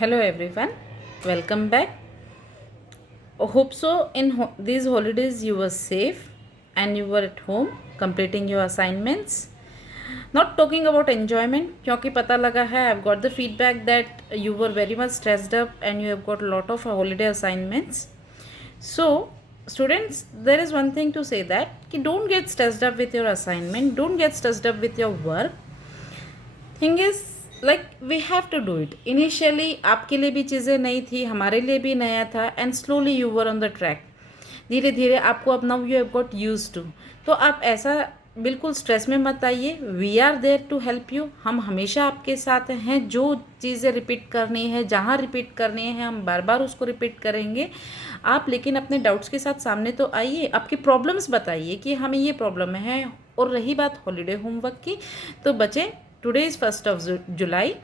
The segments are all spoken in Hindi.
Hello everyone, welcome back. Hope so in these holidays you were safe and you were at home completing your assignments. Not talking about enjoyment क्योंकि पता लगा है I've got the feedback that you were very much stressed up and you have got a lot of holiday assignments. So students, there is one thing to say that कि don't get stressed up with your assignment, don't get stressed up with your work. Thing is like we have to do it. Initially आपके लिए भी चीज़ें नई थी, हमारे लिए भी नया था, and slowly you were on the track. धीरे धीरे आपको अब now you have got use to. तो आप ऐसा बिल्कुल स्ट्रेस में मत आइए. We are there to help you. हम हमेशा आपके साथ हैं. जो चीज़ें रिपीट करनी है, जहाँ रिपीट करनी है, हम बार बार उसको रिपीट करेंगे. आप लेकिन अपने डाउट्स के साथ सामने तो आइए, आपकी प्रॉब्लम्स बताइए कि हमें ये प्रॉब्लम है. और रही बात हॉलीडे होमवर्क की, तो बच्चे टुडे इज़ 1 जुलाई,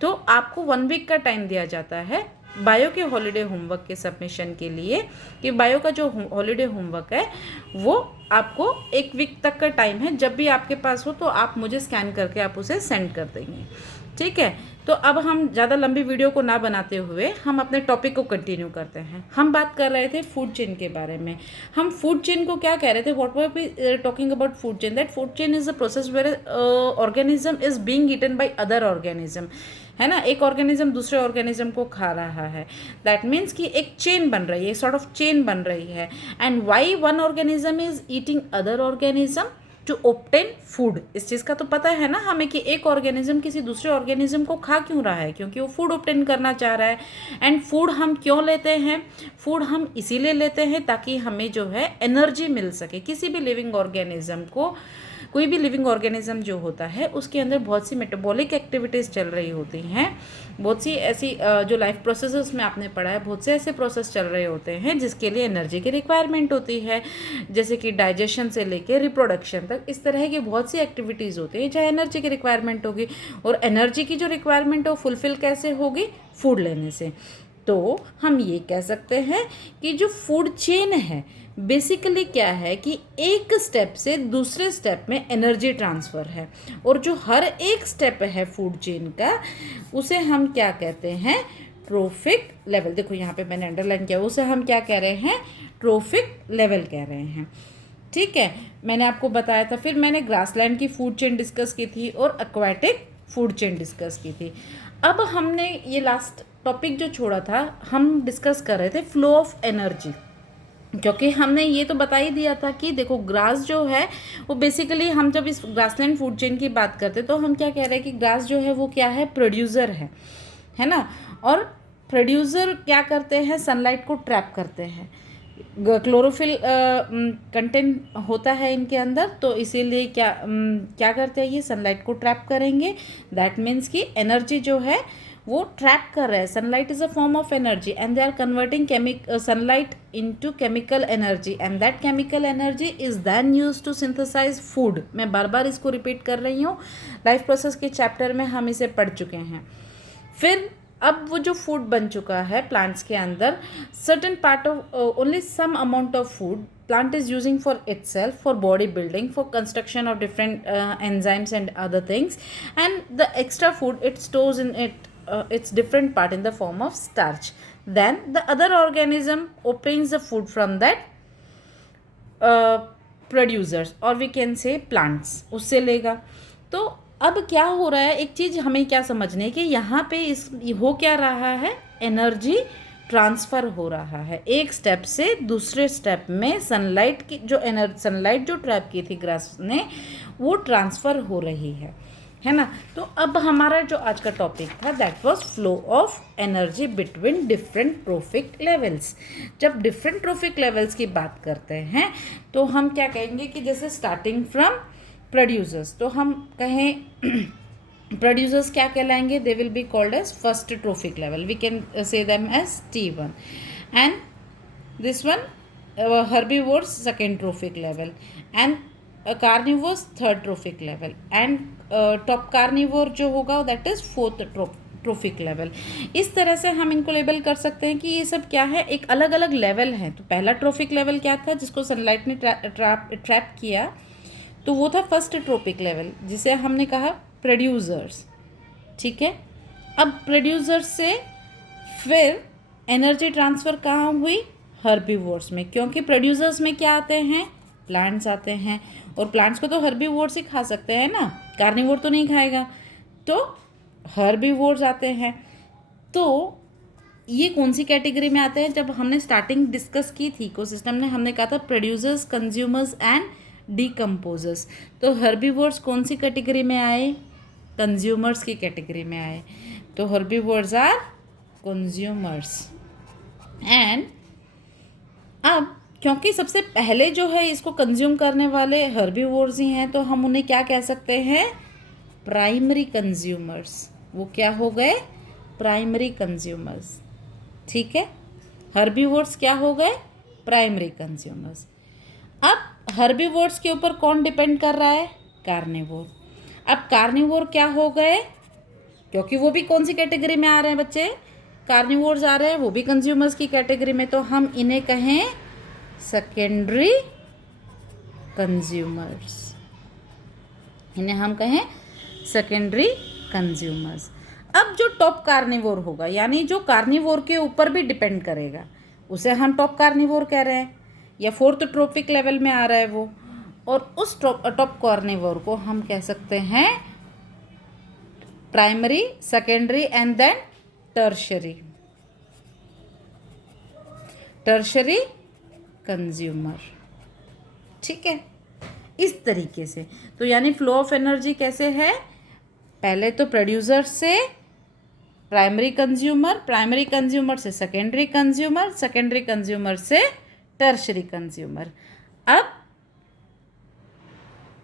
तो आपको 1 वीक का टाइम दिया जाता है बायो के हॉलीडे होमवर्क के सबमिशन के लिए. कि बायो का जो हॉलीडे होमवर्क है वो आपको 1 वीक तक का टाइम है. जब भी आपके पास हो तो आप मुझे स्कैन करके आप उसे सेंड कर देंगे. ठीक है. तो अब हम ज़्यादा लंबी वीडियो को ना बनाते हुए हम अपने टॉपिक को कंटिन्यू करते हैं. हम बात कर रहे थे फूड चेन के बारे में. हम फूड चेन को क्या कह रहे थे, what were we talking about food chain, that food chain is a process where organism is being eaten by other organism. है ना, एक ऑर्गेनिज्म दूसरे ऑर्गेनिज्म को खा रहा है. दैट मीन्स कि एक चेन बन रही है, सॉर्ट ऑफ चेन बन रही है. And why one organism is eating other organism to obtain food. इस चीज़ का तो पता है ना हमें कि एक ऑर्गेनिज्म किसी दूसरे ऑर्गेनिज्म को खा क्यों रहा है, क्योंकि वो फूड ऑब्टेन करना चाह रहा है. एंड फूड हम क्यों लेते हैं, फूड हम इसीलिए लेते हैं ताकि हमें जो है एनर्जी मिल सके. किसी भी लिविंग ऑर्गेनिज्म को, कोई भी लिविंग ऑर्गेनिज्म जो होता है उसके अंदर बहुत सी मेटाबॉलिक एक्टिविटीज़ चल रही होती हैं. बहुत सी ऐसी जो लाइफ प्रोसेसेस में आपने पढ़ा है, बहुत से ऐसे प्रोसेस चल रहे होते हैं जिसके लिए एनर्जी की रिक्वायरमेंट होती है. जैसे कि डाइजेशन से लेके रिप्रोडक्शन तक इस तरह की बहुत सी एक्टिविटीज़ होती है जहाँ एनर्जी की रिक्वायरमेंट होगी. और एनर्जी की जो रिक्वायरमेंट हो फुलफिल कैसे होगी, फूड लेने से. तो हम ये कह सकते हैं कि जो फूड चेन है बेसिकली क्या है कि एक स्टेप से दूसरे स्टेप में एनर्जी ट्रांसफ़र है. और जो हर एक स्टेप है फूड चेन का उसे हम क्या कहते हैं, ट्रोफिक लेवल. देखो यहाँ पे मैंने अंडरलाइन किया, उसे हम क्या कह रहे हैं, ट्रोफिक लेवल कह रहे हैं. ठीक है. मैंने आपको बताया था, फिर मैंने ग्रासलैंड की फूड चेन डिस्कस की थी और एक्वाटिक फूड चेन डिस्कस की थी. अब हमने ये लास्ट टॉपिक जो छोड़ा था, हम डिस्कस कर रहे थे फ्लो ऑफ एनर्जी. क्योंकि हमने ये तो बता ही दिया था कि देखो ग्रास जो है वो बेसिकली, हम जब इस ग्रासलैंड फूड चेन की बात करते तो हम क्या कह रहे हैं कि ग्रास जो है वो क्या है, प्रोड्यूसर है ना. और प्रोड्यूसर क्या करते हैं, सनलाइट को ट्रैप करते हैं. क्लोरोफिल कंटेंट होता है इनके अंदर, तो इसीलिए क्या करते हैं, ये सनलाइट को ट्रैप करेंगे. दैट मीन्स कि एनर्जी जो है वो ट्रैप कर रहे हैं. Sunlight is a form of energy and they are converting sunlight into chemical energy and that chemical energy is then use to synthesize food. मैं बार बार इसको रिपीट कर रही हूँ, लाइफ प्रोसेस के चैप्टर में हम इसे पढ़ चुके हैं. फिर अब वो जो फूड बन चुका है प्लांट्स के अंदर, certain part of only some amount of food plant is using for itself, for body building, for construction of different enzymes and other things, and the extra food it stores in its different part in the form of starch. Then the other organism obtains the food from that producers, or we can say plants, उससे लेगा. तो अब क्या हो रहा है, एक चीज़ हमें क्या समझनी है कि यहाँ पे इस हो क्या रहा है, एनर्जी ट्रांसफ़र हो रहा है एक स्टेप से दूसरे स्टेप में. सनलाइट की जो सनलाइट जो ट्रैप की थी ग्रास ने, वो ट्रांसफ़र हो रही है ना. तो अब हमारा जो आज का टॉपिक था that was flow of energy between different trophic levels. जब डिफरेंट ट्रोफिक लेवल्स की बात करते हैं तो हम क्या कहेंगे कि जैसे स्टार्टिंग फ्रॉम प्रोड्यूसर्स, तो हम कहें प्रोड्यूसर्स क्या कहलाएंगे, they will be called as first trophic level. We can say them as T1 and this one herbivores second trophic level and carnivores third trophic level and top carnivore जो होगा that is fourth trophic level. इस तरह से हम इनको लेबल कर सकते हैं कि ये सब क्या है, एक अलग अलग लेवल है. तो पहला ट्रोफिक लेवल क्या था, जिसको सनलाइट ने ट्रैप किया, तो वो था फर्स्ट ट्रोपिक लेवल, जिसे हमने कहा प्रोड्यूसर्स. ठीक है. अब प्रोड्यूसर्स से फिर एनर्जी ट्रांसफ़र कहाँ हुई? हर्बीवोर्स में, क्योंकि प्रोड्यूसर्स में क्या आते हैं? प्लांट्स आते हैं, और प्लांट्स को तो हर्बीवोर्स ही खा सकते हैं ना, कार्निवोर तो नहीं खाएगा, तो हर्बीवोर्स आते हैं। तो ये कौन सी कैटेगरी में आते हैं? जब हमने स्टार्टिंग डिस्कस की थी इकोसिस्टम ने, हमने कहा था प्रोड्यूसर्स, कंज्यूमर्स एंड डीकम्पोजर्स। तो हर्बीवोर्स कौन सी कैटेगरी में आए? कंज्यूमर्स की कैटेगरी में आए। तो हर्बीवोर्स आर कंज्यूमर्स। एंड अब क्योंकि सबसे पहले जो है इसको कंज्यूम करने वाले हर्बीवोर्स ही हैं, तो हम उन्हें क्या कह सकते हैं? Primary consumers. वो क्या हो गए? Primary consumers. ठीक है, हर्बीवोर्स क्या हो गए? Primary consumers. अब हर्बीवोर्स के ऊपर कौन डिपेंड कर रहा है? कार्निवोर। अब कार्निवोर क्या हो गए? क्योंकि वो भी कौन सी कैटेगरी में आ रहे हैं बच्चे? कार्निवोर्स आ रहे हैं, वो भी कंज्यूमर्स की कैटेगरी में, तो हम इन्हें कहें सेकेंडरी कंज्यूमर्स। इन्हें हम कहें सेकेंडरी कंज्यूमर्स। अब जो टॉप कार्निवोर होगा, यानी जो कार्निवोर के ऊपर भी डिपेंड करेगा, उसे हम टॉप कार्निवोर कह रहे हैं, या फोर्थ ट्रोफिक लेवल में आ रहा है वो, और उस टॉप कार्निवोर को हम कह सकते हैं primary, secondary and then tertiary consumer. ठीक है, इस तरीके से। तो यानी फ्लो ऑफ एनर्जी कैसे है? पहले तो प्रोड्यूसर से प्राइमरी कंज्यूमर से सेकेंडरी कंज्यूमर से टर्शरी कंज्यूमर। अब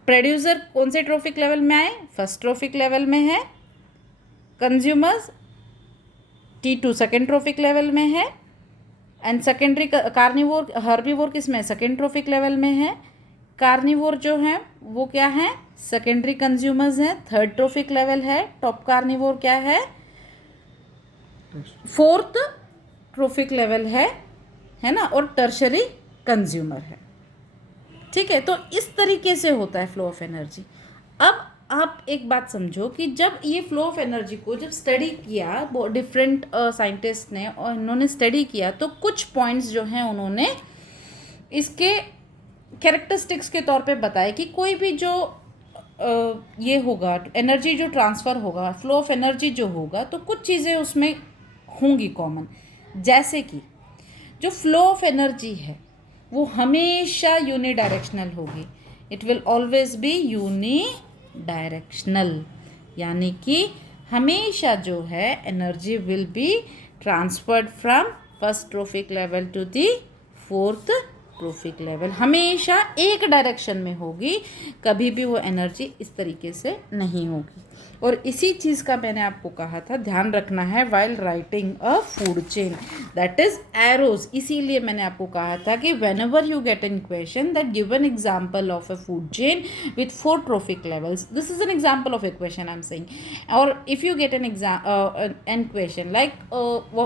प्रोड्यूसर कौन से ट्रोफिक लेवल में आए? फर्स्ट ट्रोफिक लेवल में है। Consumers T2 second trophic level में है, एंड सेकेंडरी कार्निवोर, हर्बीवोर किस में? सेकेंड ट्रोफिक लेवल में है। कार्निवोर जो है वो क्या है? सेकेंडरी कंज्यूमर्स हैं, थर्ड ट्रोफिक लेवल है। टॉप कार्निवोर क्या है? फोर्थ ट्रोफिक लेवल है ना, और टर्शरी कंज्यूमर है। ठीक है, तो इस तरीके से होता है फ्लो ऑफ एनर्जी। अब आप एक बात समझो कि जब ये फ्लो ऑफ एनर्जी को जब स्टडी किया डिफरेंट साइंटिस्ट ने, और इन्होंने स्टडी किया, तो कुछ पॉइंट्स जो हैं उन्होंने इसके कैरेक्टरिस्टिक्स के तौर पे बताए कि कोई भी जो ये होगा, एनर्जी जो ट्रांसफ़र होगा, फ्लो ऑफ एनर्जी जो होगा, तो कुछ चीज़ें उसमें होंगी कॉमन। जैसे कि जो फ्लो ऑफ एनर्जी है वो हमेशा यूनी डायरेक्शनल होगी। It will always be unidirectional, यानी कि हमेशा जो है energy will be transferred from first trophic level to the fourth trophic level, हमेशा एक डायरेक्शन में होगी, कभी भी वो एनर्जी इस तरीके से नहीं होगी। और इसी चीज़ का मैंने आपको कहा था ध्यान रखना है while writing a food chain, that is arrows. इसीलिए मैंने आपको कहा था कि whenever you get an equation that give an example of a food chain with 4 trophic levels, this is an example of equation I am saying, और if you get an equation like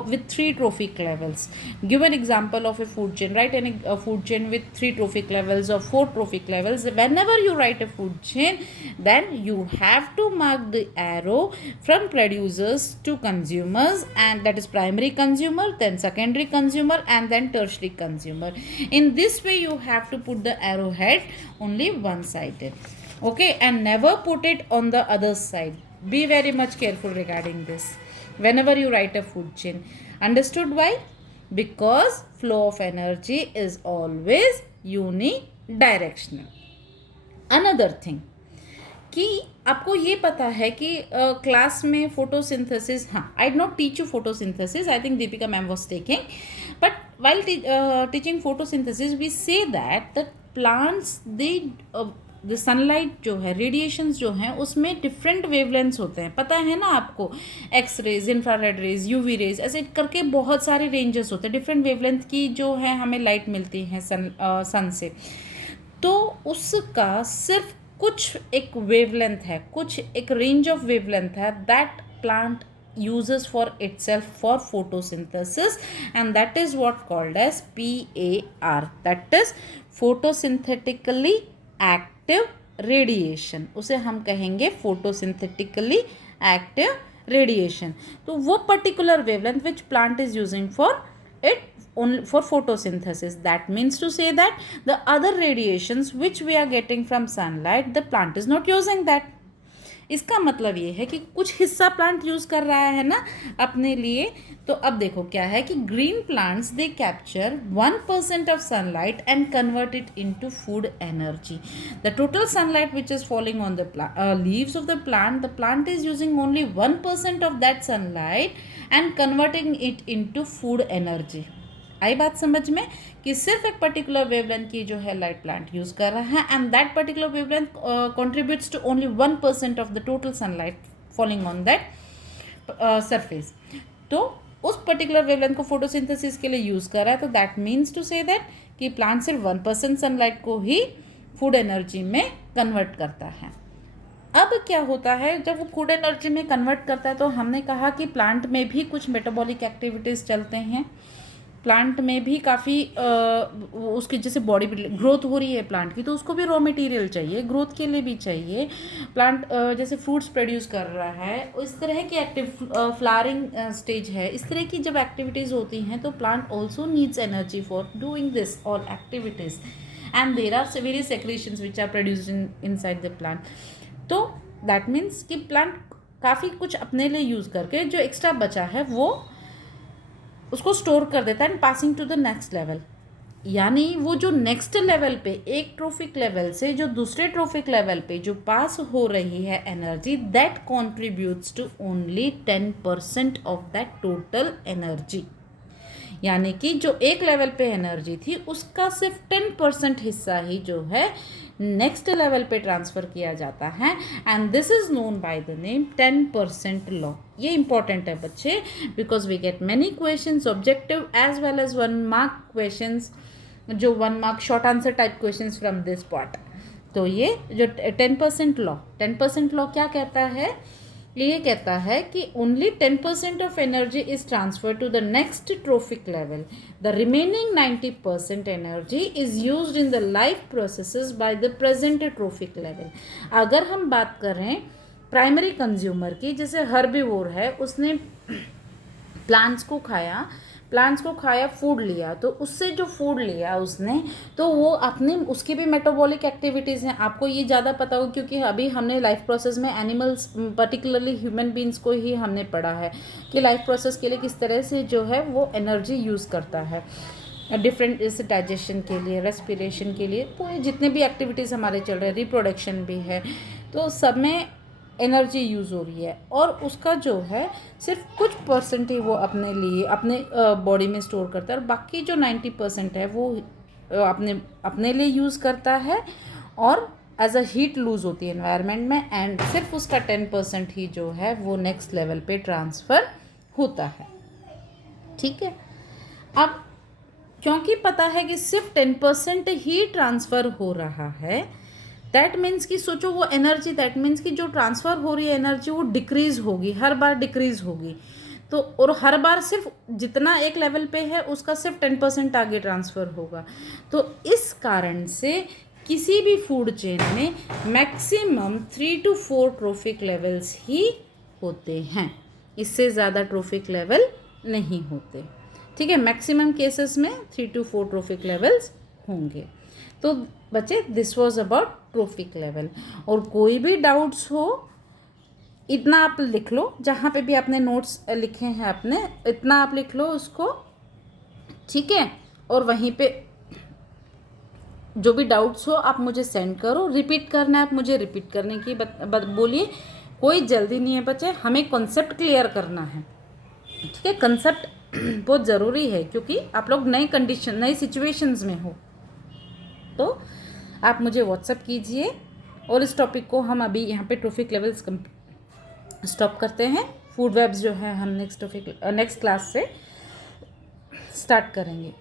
with 3 trophic levels, give an example of a food chain, write a food chain with 3 trophic levels or 4 trophic levels. Whenever you write a food chain, then you have to mark the arrow from producers to consumers, and that is primary consumer, then secondary consumer, and then tertiary consumer. In this way you have to put the arrowhead only one sided, okay, and never put it on the other side. Be very much careful regarding this whenever you write a food chain. Understood why? Because flow of energy is always unidirectional. Another thing कि आपको ये पता है कि क्लास में फोटोसिंथेसिस, हाँ, I did not teach you photosynthesis, I think Deepika ma'am was taking, but while teaching photosynthesis we say that plants they the sunlight जो है, रेडिएशंस जो हैं, उसमें डिफरेंट वेवलेंथ्स होते हैं, पता है ना आपको, X rays, infrared rays, UV rays, ऐसे करके बहुत सारे रेंजेस होते हैं डिफरेंट वेवलेंथ की जो है हमें लाइट मिलती है सन से। तो उसका सिर्फ कुछ एक वेवलेंथ है, कुछ एक रेंज ऑफ वेवलेंथ है that plant uses for itself for photosynthesis, and that is what called as PAR, that is photosynthetically active radiation, उसे हम कहेंगे photosynthetically active radiation. तो वो particular wavelength which plant is using for it only for photosynthesis. That means to say that the other radiations which we are getting from sunlight, the plant is not using that. इसका मतलब ये है कि कुछ हिस्सा प्लांट यूज़ कर रहा है ना अपने लिए. तो अब देखो क्या है कि green plants they capture 1% of sunlight and convert it into food energy. The total sunlight which is falling on the leaves of the plant is using only 1% of that sunlight and converting it into food energy. आई बात समझ में कि सिर्फ एक पर्टिकुलर वेवलेंथ की जो है लाइट प्लांट यूज़ कर रहा है and that particular wavelength contributes to only 1% of the total sunlight falling on that surface. तो उस पर्टिकुलर वेवलेंथ को फोटोसिंथेसिस के लिए यूज़ कर रहा है. तो that means to say that कि प्लांट सिर्फ 1% सनलाइट को ही फूड एनर्जी में कन्वर्ट करता है. अब क्या होता है जब वो फूड एनर्जी में कन्वर्ट करता है तो हमने कहा कि प्लांट में भी कुछ मेटाबॉलिक एक्टिविटीज़ चलते हैं. प्लांट में भी काफ़ी उसकी जैसे बॉडी ग्रोथ हो रही है प्लांट की तो उसको भी रॉ मटेरियल चाहिए, ग्रोथ के लिए भी चाहिए. प्लांट जैसे फ्रूट्स प्रोड्यूस कर रहा है इस तरह की एक्टिव फ्लावरिंग स्टेज है, इस तरह की जब एक्टिविटीज़ होती हैं तो plant also needs energy for doing this all activities and there are various secretions which are produced inside the plant. तो दैट मीन्स कि प्लांट काफ़ी कुछ अपने लिए यूज़ करके जो एक्स्ट्रा बचा है वो उसको स्टोर कर देता है and passing to the next level. यानी वो जो नेक्स्ट लेवल पे एक ट्रोफिक लेवल से जो दूसरे ट्रोफिक लेवल पे जो पास हो रही है energy that contributes to only 10% of that total energy. यानी कि जो एक लेवल पे एनर्जी थी उसका सिर्फ 10% हिस्सा ही जो है नेक्स्ट लेवल पे ट्रांसफ़र किया जाता है and this is known by the name 10% law. ये इंपॉर्टेंट है बच्चे because we get many questions objective as well as 1 mark questions, जो 1 mark short answer type questions from this part. तो ये जो 10% लॉ क्या कहता है, ये कहता है कि only 10% of energy is transfer to the next trophic level. The remaining 90% energy is used in the life processes by the present trophic level. अगर हम बात करें प्राइमरी कंज्यूमर की, जैसे हर्बीवोर है उसने प्लांट्स को खाया फूड लिया, तो उससे जो फूड लिया उसने तो वो अपने उसकी भी मेटाबॉलिक एक्टिविटीज़ हैं. आपको ये ज़्यादा पता हो क्योंकि अभी हमने लाइफ प्रोसेस में एनिमल्स पर्टिकुलरली ह्यूमन बींग्स को ही हमने पढ़ा है कि लाइफ प्रोसेस के लिए किस तरह से जो है वो एनर्जी यूज़ करता है डिफरेंट, जैसे डाइजेशन के लिए, रेस्पिरेशन के लिए, पूरे जितने भी एक्टिविटीज़ हमारे चल रहे हैं, रिप्रोडक्शन भी है, तो सब में एनर्जी यूज़ हो रही है और उसका जो है सिर्फ कुछ परसेंट ही वो अपने लिए अपने बॉडी में स्टोर करता है और बाकी जो 90% है वो अपने लिए यूज़ करता है और एज अ हीट लूज़ होती है एनवायरनमेंट में एंड सिर्फ उसका 10% ही जो है वो नेक्स्ट लेवल पे ट्रांसफ़र होता है. ठीक है. अब क्योंकि पता है कि सिर्फ 10% ही ट्रांसफ़र हो रहा है दैट मीन्स कि सोचो वो एनर्जी, दैट मीन्स कि जो ट्रांसफ़र हो रही है एनर्जी वो डिक्रीज़ होगी, हर बार डिक्रीज़ होगी. तो और हर बार सिर्फ जितना एक लेवल पे है उसका सिर्फ 10% आगे ट्रांसफ़र होगा. तो इस कारण से किसी भी फूड चेन में मैक्सिमम 3 to 4 ट्रोफिक लेवल्स ही होते हैं, इससे ज़्यादा ट्रोफिक लेवल नहीं होते. ठीक है. मैक्सिमम केसेस में 3 to 4 ट्रोफिक लेवल्स होंगे. तो बच्चे this was about trophic level. और कोई भी डाउट्स हो इतना आप लिख लो, जहाँ पे भी आपने नोट्स लिखे हैं अपने इतना आप लिख लो उसको. ठीक है. और वहीं पे जो भी डाउट्स हो आप मुझे सेंड करो. रिपीट करना है आप मुझे रिपीट करने की बोलिए. कोई जल्दी नहीं है बच्चे, हमें कॉन्सेप्ट क्लियर करना है. ठीक है. कंसेप्ट बहुत ज़रूरी है क्योंकि आप लोग नई कंडीशन नई सिचुएशंस में हो. तो आप मुझे व्हाट्सअप कीजिए और इस टॉपिक को हम अभी यहाँ पे ट्रोफिक लेवल्स स्टॉप करते हैं. फूड वेब्स जो है हम नेक्स्ट क्लास से स्टार्ट करेंगे.